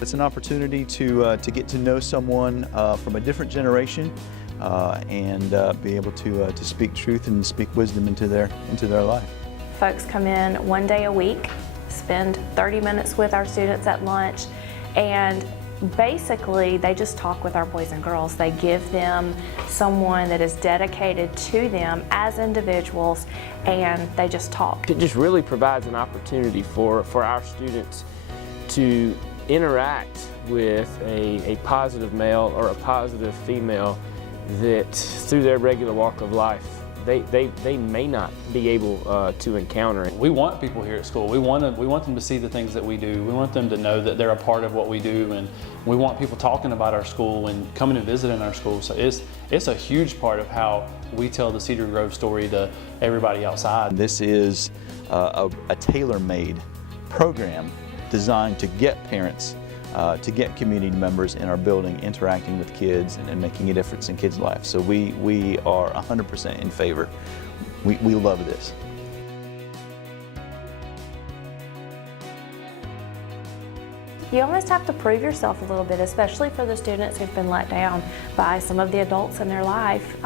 It's an opportunity to get to know someone from a different generation and be able to speak truth and speak wisdom into their life. Folks come in one day a week, spend 30 minutes with our students at lunch, and basically they just talk with our boys and girls. They give them someone that is dedicated to them as individuals, and they just talk. It just really provides an opportunity for our students to interact with a positive male or a positive female that through their regular walk of life they may not be able to encounter. We want people here at school. We want them to see the things that we do. We want them to know that they're a part of what we do, and we want people talking about our school and coming and visiting our school. So it's a huge part of how we tell the Cedar Grove story to everybody outside. This is a tailor-made program designed to get parents, to get community members in our building interacting with kids and making a difference in kids' lives. So we are 100% in favor. We love this. You almost have to prove yourself a little bit, especially for the students who've been let down by some of the adults in their life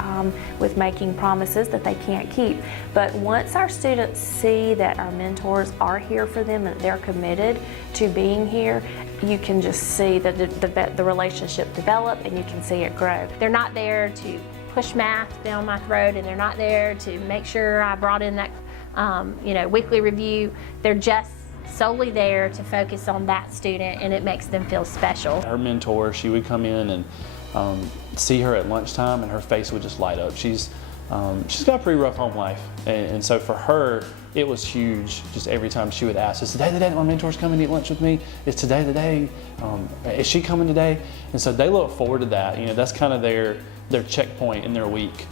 with making promises that they can't keep. But once our students see that our mentors are here for them and they're committed to being here, you can just see the relationship develop, and you can see it grow. They're not there to push math down my throat, and they're not there to make sure I brought in that weekly review. They're just solely there to focus on that student, and it makes them feel special. Her mentor, she would come in and see her at lunchtime, and her face would just light up. She's got a pretty rough home life, and so for her, it was huge. Just every time she would ask, "Is today the day that my mentor's coming to eat lunch with me? Is today the day? Is she coming today?" And so they look forward to that. You know, that's kind of their checkpoint in their week.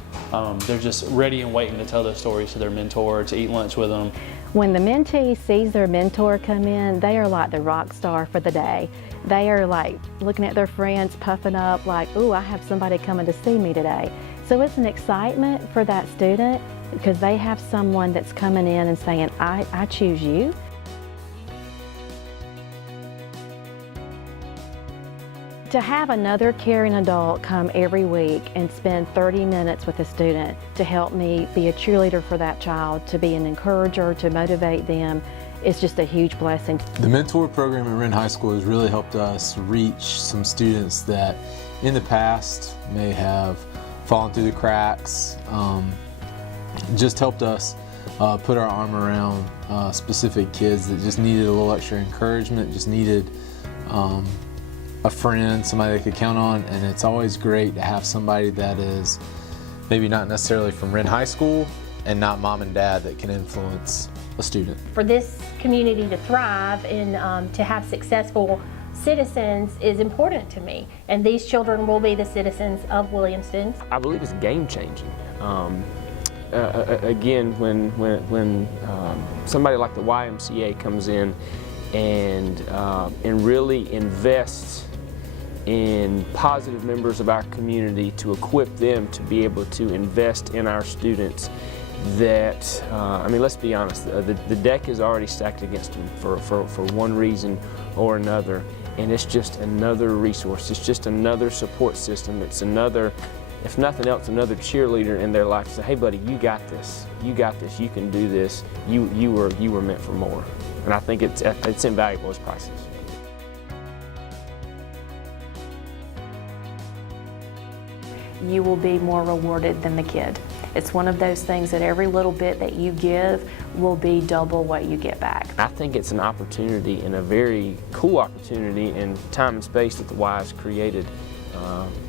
They're just ready and waiting to tell their stories to their mentor, to eat lunch with them. When the mentee sees their mentor come in, they are like the rock star for the day. They are like looking at their friends, puffing up like, "Ooh, I have somebody coming to see me today." So it's an excitement for that student because they have someone that's coming in and saying, I choose you. To have another caring adult come every week and spend 30 minutes with a student to help me be a cheerleader for that child, to be an encourager, to motivate them, is just a huge blessing. The mentor program at Wren High School has really helped us reach some students that in the past may have fallen through the cracks. Just helped us put our arm around specific kids that just needed a little extra encouragement, just needed a friend, somebody they could count on. And it's always great to have somebody that is maybe not necessarily from Wren High School and not mom and dad that can influence a student. For this community to thrive and to have successful citizens is important to me, and these children will be the citizens of Williamston. I believe it's game changing. Again, when somebody like the YMCA comes in and really invests in positive members of our community to equip them to be able to invest in our students, that, I mean, let's be honest, the deck is already stacked against them for one reason or another, and it's just another resource. It's just another support system. It's another, if nothing else, another cheerleader in their life to say, "Hey buddy, you got this, you can do this, you were meant for more." And I think it's invaluable, it's priceless. You will be more rewarded than the kid. It's one of those things that every little bit that you give will be double what you get back. I think it's an opportunity, and a very cool opportunity in time and space that the Y has created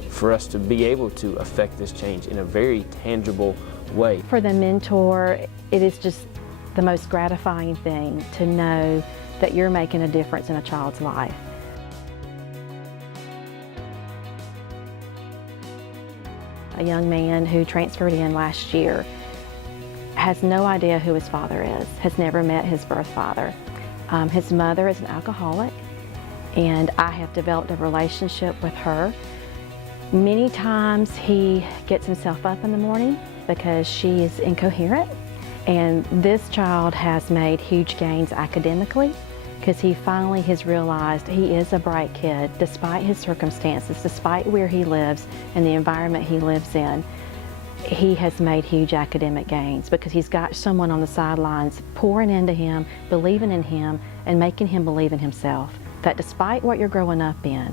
for us to be able to affect this change in a very tangible way. For the mentor, it is just the most gratifying thing to know that you're making a difference in a child's life. A young man who transferred in last year has no idea who his father is, has never met his birth father. His mother is an alcoholic, and I have developed a relationship with her. Many times he gets himself up in the morning because she is incoherent, and this child has made huge gains academically. because he finally has realized he is a bright kid despite his circumstances, despite where he lives and the environment he lives in. He has made huge academic gains because he's got someone on the sidelines pouring into him, believing in him, and making him believe in himself. That despite what you're growing up in,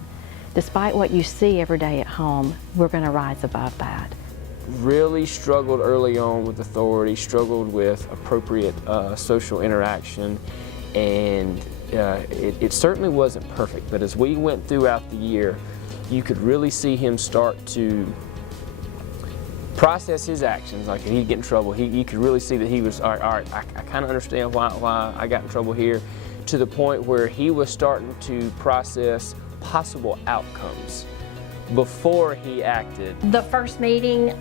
despite what you see every day at home, we're going to rise above that. Really struggled early on with authority, struggled with appropriate social interaction, and it certainly wasn't perfect. But as we went throughout the year, you could really see him start to process his actions. Like, he'd get in trouble, you could really see that he was, all right, I kind of understand why I got in trouble here, to the point where he was starting to process possible outcomes before he acted. The first meeting,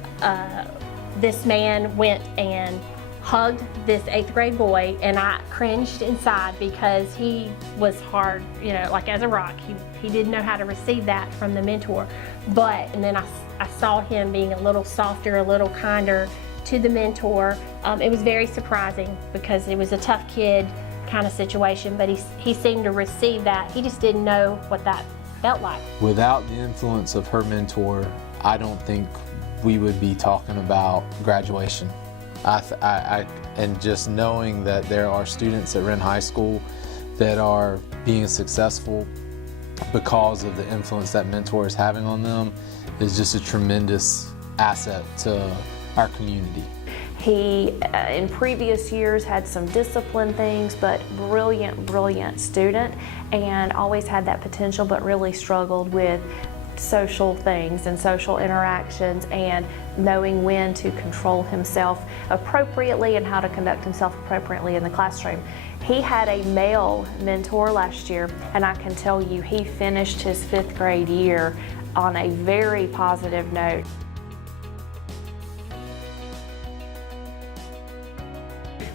this man went and hugged this 8th grade boy, and I cringed inside because he was hard, you know, like as a rock. He didn't know how to receive that from the mentor. And then I saw him being a little softer, a little kinder to the mentor. It was very surprising because it was a tough kid kind of situation, but he seemed to receive that. He just didn't know what that felt like. Without the influence of her mentor, I don't think we would be talking about graduation. And just knowing that there are students at Wren High School that are being successful because of the influence that mentor is having on them is just a tremendous asset to our community. He, in previous years, had some discipline things, but brilliant student, and always had that potential, but really struggled with social things and social interactions and knowing when to control himself appropriately and how to conduct himself appropriately in the classroom. He had a male mentor last year, and I can tell you he finished his 5th grade year on a very positive note.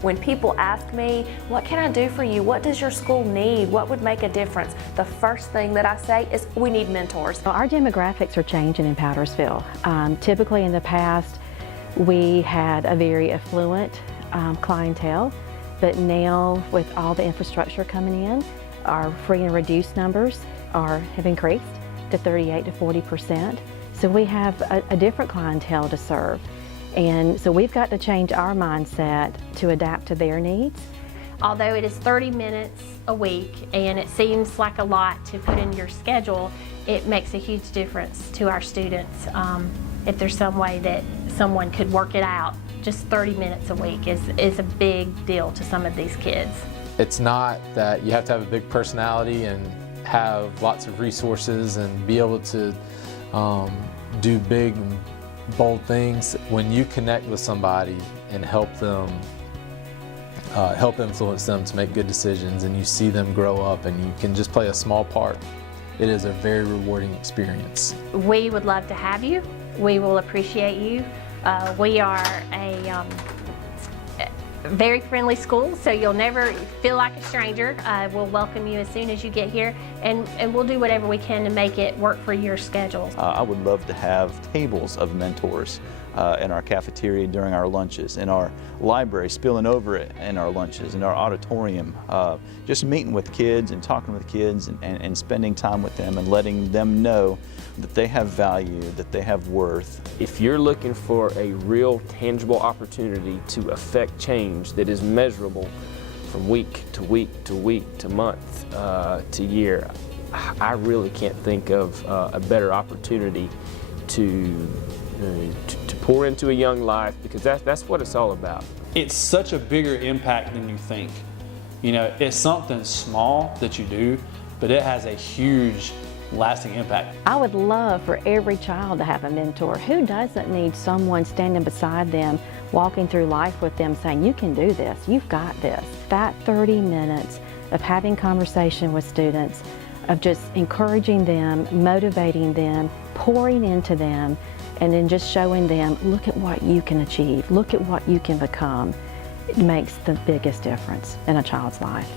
When people ask me, what can I do for you? What does your school need? What would make a difference? The first thing that I say is we need mentors. Well, our demographics are changing in Powdersville. Typically in the past, we had a very affluent clientele, but now with all the infrastructure coming in, our free and reduced numbers have increased to 38 to 40%. So we have a different clientele to serve. And so we've got to change our mindset to adapt to their needs. Although it is 30 minutes a week and it seems like a lot to put in your schedule, it makes a huge difference to our students. If there's some way that someone could work it out, just 30 minutes a week is a big deal to some of these kids. It's not that you have to have a big personality and have lots of resources and be able to do big and bold things. When you connect with somebody and help them, help influence them to make good decisions, and you see them grow up and you can just play a small part, it is a very rewarding experience. We would love to have you. We will appreciate you. We are a very friendly school, so you'll never feel like a stranger. We'll welcome you as soon as you get here, and we'll do whatever we can to make it work for your schedule. I would love to have tables of mentors in our cafeteria during our lunches, in our library, spilling over it in our lunches, in our auditorium, just meeting with kids and talking with kids and spending time with them and letting them know that they have value, that they have worth. If you're looking for a real tangible opportunity to affect change that is measurable from week to week to week to month to year, I really can't think of a better opportunity to pour into a young life, because that's what it's all about. It's such a bigger impact than you think. You know, it's something small that you do, but it has a huge lasting impact. I would love for every child to have a mentor. Who doesn't need someone standing beside them, walking through life with them, saying, you can do this, you've got this. That 30 minutes of having conversation with students, of just encouraging them, motivating them, pouring into them, and then just showing them, look at what you can achieve, look at what you can become, it makes the biggest difference in a child's life.